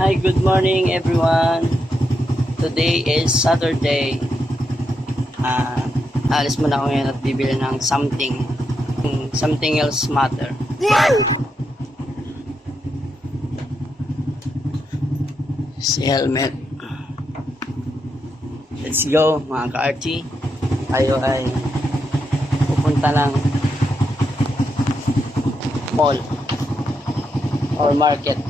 Hi, good morning everyone. Today is Saturday. Alis muna ako ngayon at bibili ng something else matter. Si helmet. Let's go mga ka-Archie. Tayo ay pupunta ng mall or market.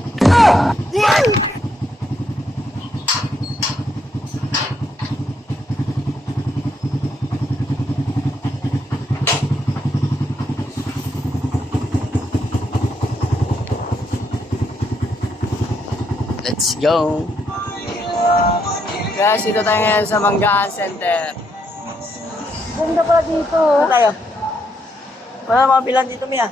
Let's go! Guys, dito tayo ngayon sa Manggaan Center. Ganda pala dito. Ano tayo? Wala mga bilan dito, Mia.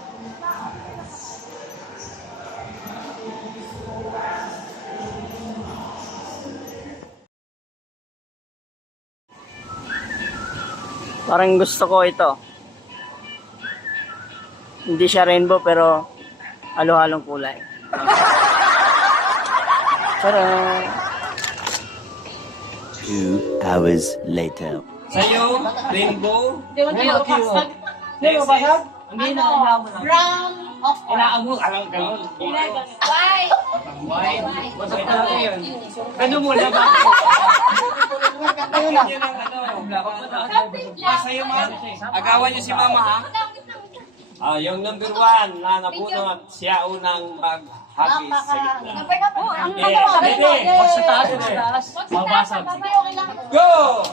Parang gusto ko ito. Hindi siya rainbow pero halo-halong kulay. Tara! 2 hours later. Sa'yo, rainbow. Hindi mo basag. Hindi mo basag? Hindi na mo na. Brown of Inaamo, alam ka nun. white. White. Basag talaga yun. Ano muna ba? Ayun lang. Sa'yo, ma'am. Agawan niyo si mama, ha? Yung number 1 na nabunot, siya unang maghagis sa gitna. Number na po. Ang Pwede. Wag Sa taas, sa taas. Mabasag. Okay lang. Go!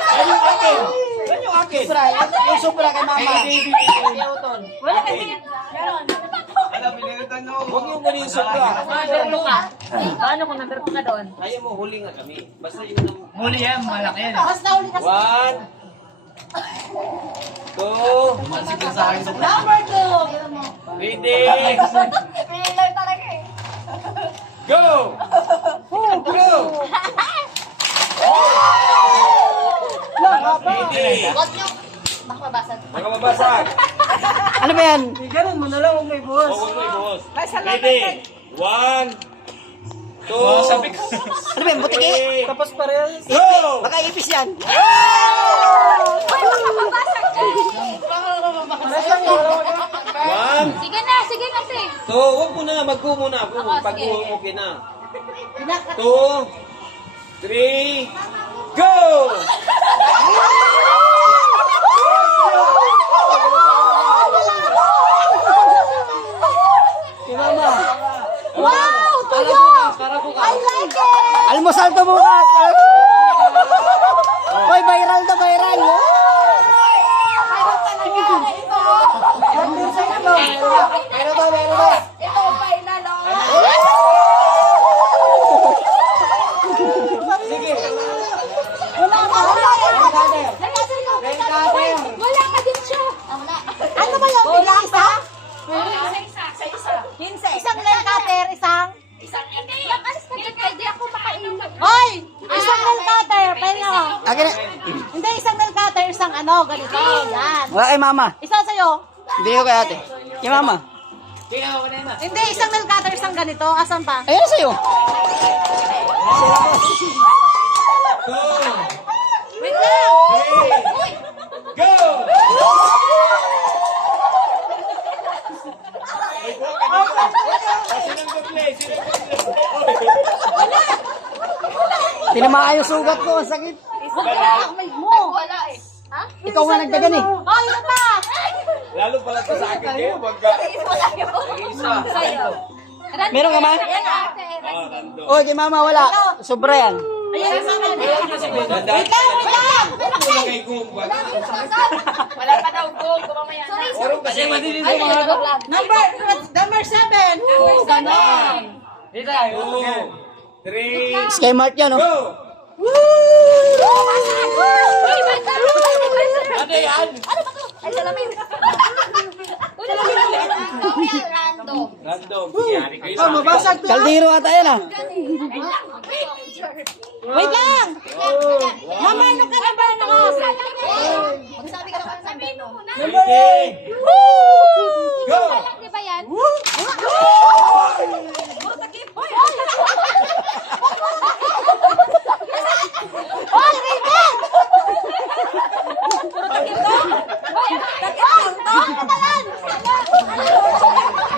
Yan yung akin. Yan yung akin. Yung sobra kay mama. Wala kasi. Meron. Huwag yung muli yung sobra. Number ka. Paano kung number ka doon? Kaya mo, huli nga kami. Basta yun ang... Huli yan, malaki yan. Mas na uli kasi. 1 2 Number 2. Ready? Pillar talaga eh. Go! Go! Ready? Huwag niyo. Baka mabasag. Baka mabasag. Ano ba yan? Huwag mo ibuhos. Ready? 1 2 Sabi ko. Ano ba yan? Butiki? 3 Tapos parehas. Go! Baka ipis yan. Ay, baka mabasag ka. Sige na, te. So, huwag mo na, mag-go muna. Pag-go mo na. 2 3 Go! Wow! Tuyo! I like it! Almusal to bukas. Hoy, viral to, viral. Ito pa inalo. Wala ka din siya. Ano ba yung bilang isa? Isa. 15. Isang nail cutter, isang? Hindi. Alis ka dyan. Pwede ako makainin. Hoy! Isang nail cutter. Pwede ako. Akin na. Hindi, isang nail cutter, isang ano, ganito. Yan. Wala kay mama. Isa sa'yo. Hindi ko kay ate. Kay mama. Hindi, isang nail cutter, isang ganito. Asan pa? Ayun sa'yo. Go! Wait lang. Uy! Go! Sino nag-play? Tinamaan yung sugat ko. Ang sakit. Wala. May mo. Wala eh. Ha? Ikaw nga nagdagan eh. Ay, ito pa! Lalo pala to sa akin kayo. Wag ka. Wala yun. Sa'yo. Meron ka, ma? Ayan, ate. Rando. Oy, kay mama wala. Sobra yan. Ayan, sa akin. Wait lang! Wala kay Gum. Wala pa daw gold. Kumamaya na. Meron kasi Madilis Ay, yung mga to. Number 7. Oo, ganon. Dito tayo. 2 3 Sky Mart yan, oh. Go! Ano yan? Ano ba to? Ay, salamin. Random. Random. Yari kayo. Kaldero ata yan, ah. Wait lang! Mama, ano ka na ba na? Magsabi ka naman sa menu. Okay. Go! Di ba yan? Hoy, Raven!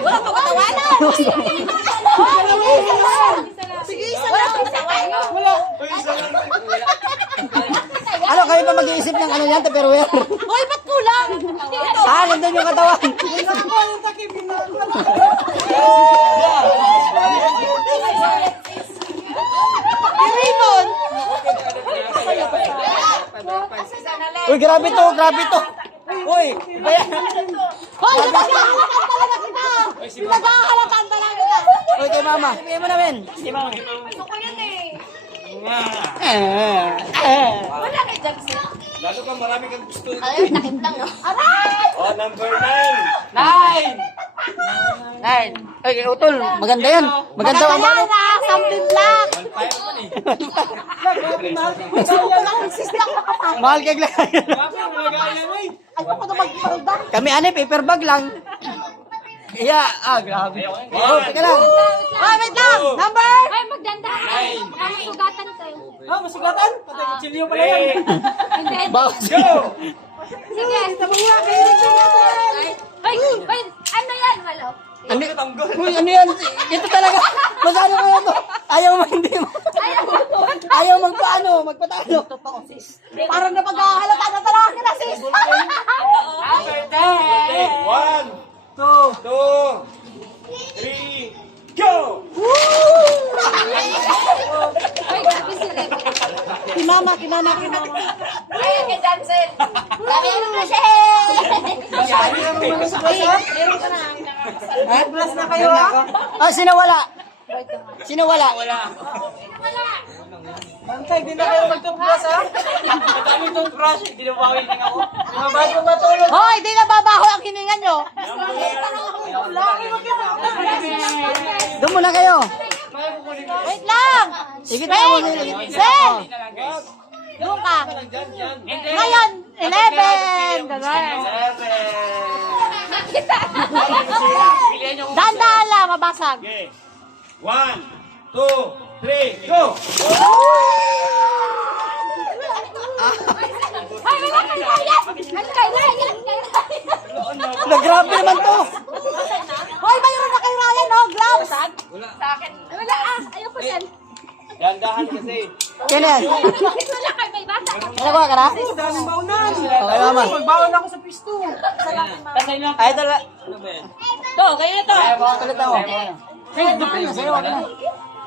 Wala pa katawanan! Sige, isa lang. Ano, kayo pa mag-iisip ng ano yan, Tupperware? Hoy, ba't kulang? Ah, nandun yung katawan. Raymond! Uy, grabe to, grabe to. Uy, baya. Hoy, pinag-ahalakan talaga kita! Pinag-ahalakan talaga kita! Uy, kay mama. Bigay mo na, men. Kay mama. Wala kay Jackson. Lalo ka, marami kang gusto. Ayun, takip lang, no? Oh, number 9. 9. Uy, kay Utol. Maganda yan. Maganda ang Kaya ano. na, something black! Mahal kay Glay. Ay, ako na magparda. Kami paper bag lang. Yeah, grabe. Oh, teka lang. Ay, wait lang! Number! Ay, magdanda. Masugatan kayo. Masugatan? Patay ko chilyo pala yan. Hindi. Bawas. Sige. Ay, ano yan? Wala. Uy, ano yan? Ito talaga. Magano ko na to. Ayaw mo, hindi mo. Ayaw magpatalo. Parang napag-ahalata na talaga kina sis. 1, 2, 3, go! Ay, grabe si Rebe. Kimama. Ay, kay Jansen. Sabi ano na siya? Plus na kayo ha? Ah, sinawala. Sinawala. Bantay, di na kayo magtuplas ha? Madami itong crush, hindi na bawi din ako. Mga bago matulog. Hoy, di na babaho ang hininga nyo. Doon muna kayo. Wait lang. Sige, tayo. Sen! Doon ka. Ngayon, 11. Ganun. Dahan-dahan lang, mabasag. Okay. 1, 2, 3, go! Ay, wala kayo yan. Ano kayo? Grabe naman to. Hoy, mayroon na kayo Ryan, no? Gloves. Sa akin. Wala ayoko yan. Dandahan kasi. Yan yan. Bakit wala kayo? May bata. Nalakuha ka na? Daming baunan. Okay, mama. Magbaon ako sa pisto. Ay, talaga. Ano ba yan? Kulit ako. Sa'yo, wala na.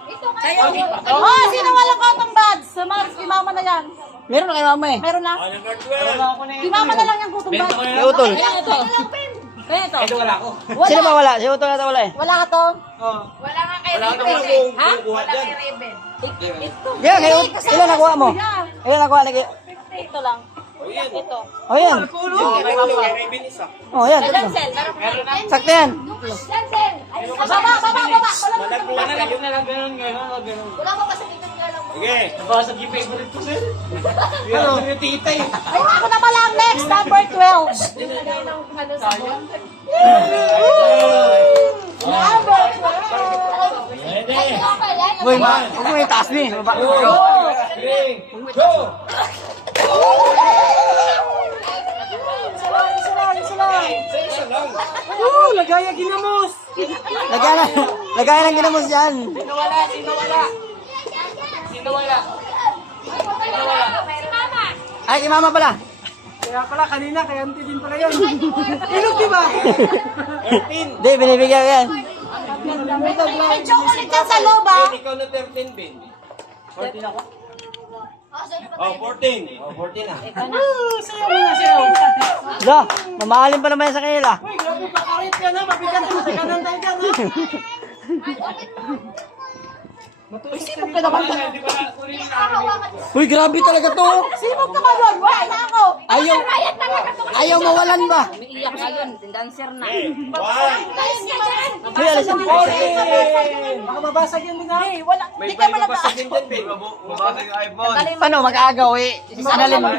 Ito kayo. Oh, sino walang cotton buds? Si mama na yan. Meron na kay mama eh. Meron na. Oh, number 12. Si mama na lang yung cotton buds. Kay Utol. Ito wala ko. Sino ba wala? Si Utol ata wala eh. Wala ka to? Wala nga kay Wala Rebe. kang Ha? kukuha Wala dyan. kay Rebe. Yan, kay Utol. Ilan nakuha mo? Ilan nakuha na kay... Ito lang. O yan. Ito. Oh, yan. Kay Raven isa. Oh, yan. Tatlo. Jansel, meron na. Sakto yan. Jansel. Ay, Baba. Panalagip na lang ganun ngayon. wala pa kasi dito nga lang. Okay. Nabasag yung favorite ko sir. Ano? Yung titay. Ay, ako na pala ang next, number 12. Ano sa buwan? Number 12. Ay, ito pala. Uy, huwag mo itaas mo eh. Baba. 2, 3, go! Isa lang. Lagaya ginamos. Lagyan ng ginamos dyan. Sino wala? Si Mama. Ay, kay mama pala. Kaya pala kanina, kaya anti din pala yun. Ilog di ba? 13. Hindi, binibigyan ko yan. May chocolate yan sa loob, ah. Ikaw na 13, Ben. 14 ako. Oh, 14. Oh, 14 na. Sayaw mo na, sayaw. Lo, mamahalin pa naman yan sa kanila. Uy, grabe pakarit ka na. Mabigat mo sa kanan tayo dyan ha. Sipag ka naman. Uy, grabe talaga to. Sipag ka naman. Wala na ako. Ayaw mawalan ba? Umiiyak na yun. Dancer na. Uy, alas ang Baka mabasag yan din ha. Wala. Hindi ka malata. Paano mag-aagaw eh? Sanalin mo.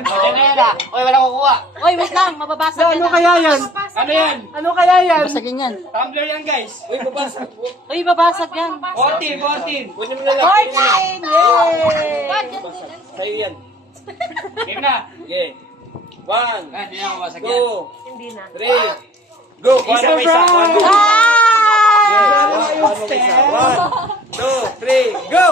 Oy, wala kukuha. Oy, wait lang. Mababasag So, ano kaya yan? Ano yan? Ano kaya yan? Basagin yan. Tumbler yan, guys. Uy, babasa. Uy, babasag yan. 14. Kunin mo na lang. 49! Yay! Sa'yo yan. Game na. Okay. 1, 2, 3, go. Kuha na pa isa. One more isa. 1, 2, 3, go!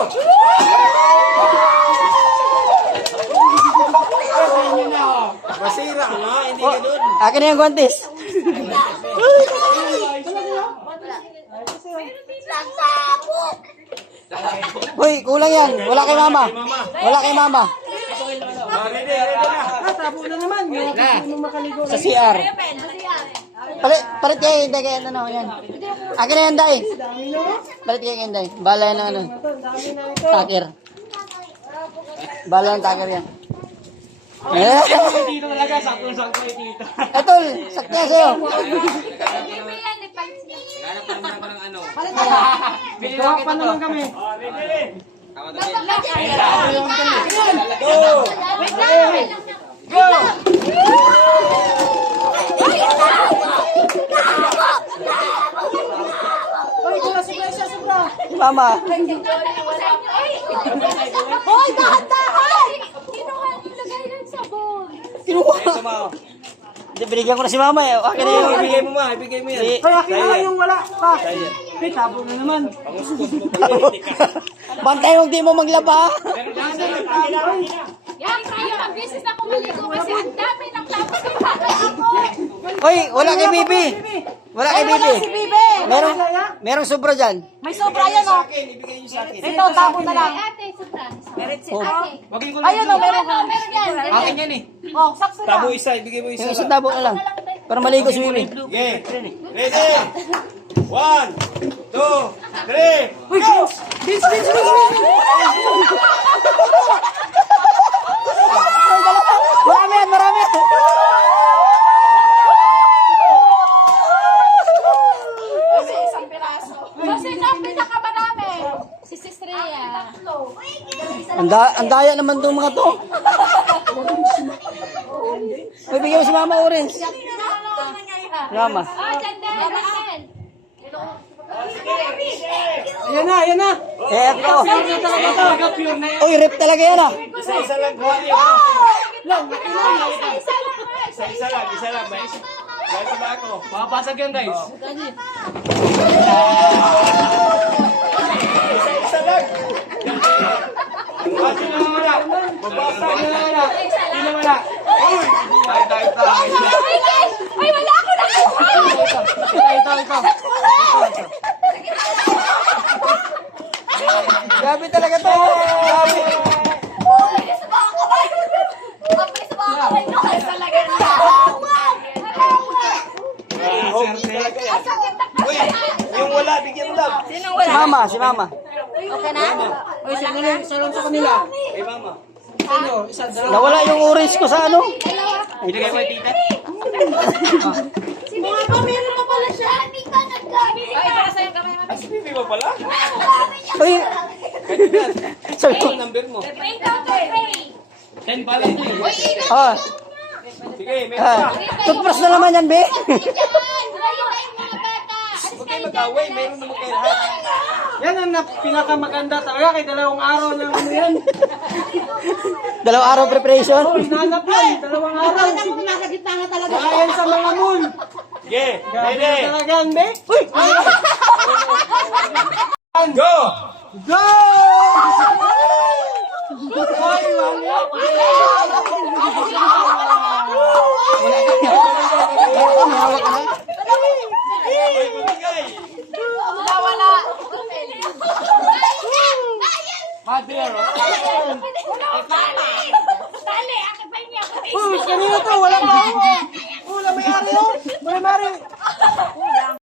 Masira nga, hindi ganun. Akin na yung guantes. Uy, kulang yan. Wala kay mama. Wala kay mama. Ready na. Tabo na naman. Yung makaligo. Sa CR. Palit kayo, hindi kayo, ano, yan. Akin na yan, Day. Palit kayo yan, Day. Bala yan ng ano. Takir. Bala ng takir yan. Eh, Dito talaga, sakto-sakto yung dito. eto, sakto yan sa'yo. Gawa pa naman kami. Uy, sobra. Mama. Hoy, dahan-dahan! Kinuha yung lagay ng sabon. Kinuha. Hindi, binigyan ko na si mama eh. Akin na yung Ibigay mo ma, ibigay mo yan. Kaya kaya yung wala pa. Hey, tabo na naman. Bantay mong di mo maglaba. Yan, tayo ang business na kumaligo kasi ang dami ng tapos ng tatay ako. Uy, wala kay Bibi. Wala kay Bibi. Si Bibe. Merong sobra dyan. May sobra yan, oh. Ibigay niyo sa akin. Ito, tabo na lang. Ate, sobra. Ayun, oh, meron ka. Meron yan. Akin yan eh. Oh, sakso na. Tabo isa, ibigay mo isa. Yung isang tabo na lang. Para maligo si Bibi. Okay. Ready? 1, 2, 3, go! Marami yan, marami yan. Kasi ang pinakamarami. Si Sis Rhea. Ang daya naman itong mga to. Uy, bigyan mo si mama orange. Mama. Oh, dyan din. Ayan na. Eto. Talaga pure na yan. Uy, rip talaga yan ah. Isa-isa lang kuha niyo. Isa-isa lang. May sa ba ako? Makapasag yan, guys. Isa lang. Kasi na wala. Babasa na wala. Hindi na wala. Uy! Tayo. Ay, wala ako nakuha! Ito. Grabe talaga to. Grabe. Uy! Yung wala, bigyan mo lang. Si mama. Okay na? Uy, isa lang sa kanila. Kay mama. Isa, dalawa. Nawala yung orange ko sa ano. Binigay mo yung tita? Si Mama, meron na pala siya. Hindi ka naggabi. Ay, para sa'yo kamay mo. Ay, hindi mo pala? Uy. Sabi ko. Yung number mo. Pray down to pray. 10 pala ito eh. Ah, Sige, may pa. toothbrush na naman yan, be. Diyan! Layo na yung mga bata. Huwag kayo mag-away, mayroon naman kayo lahat. Yan ang pinakamaganda talaga kay dalawang araw ng ano yan. Dalawang araw preparation. Oh, hinanap yan. Dalawang araw. Nasa gitna nga talaga. Ayan sa mga moon. Sige, Grabe ready? talaga yan, be. Go! Go!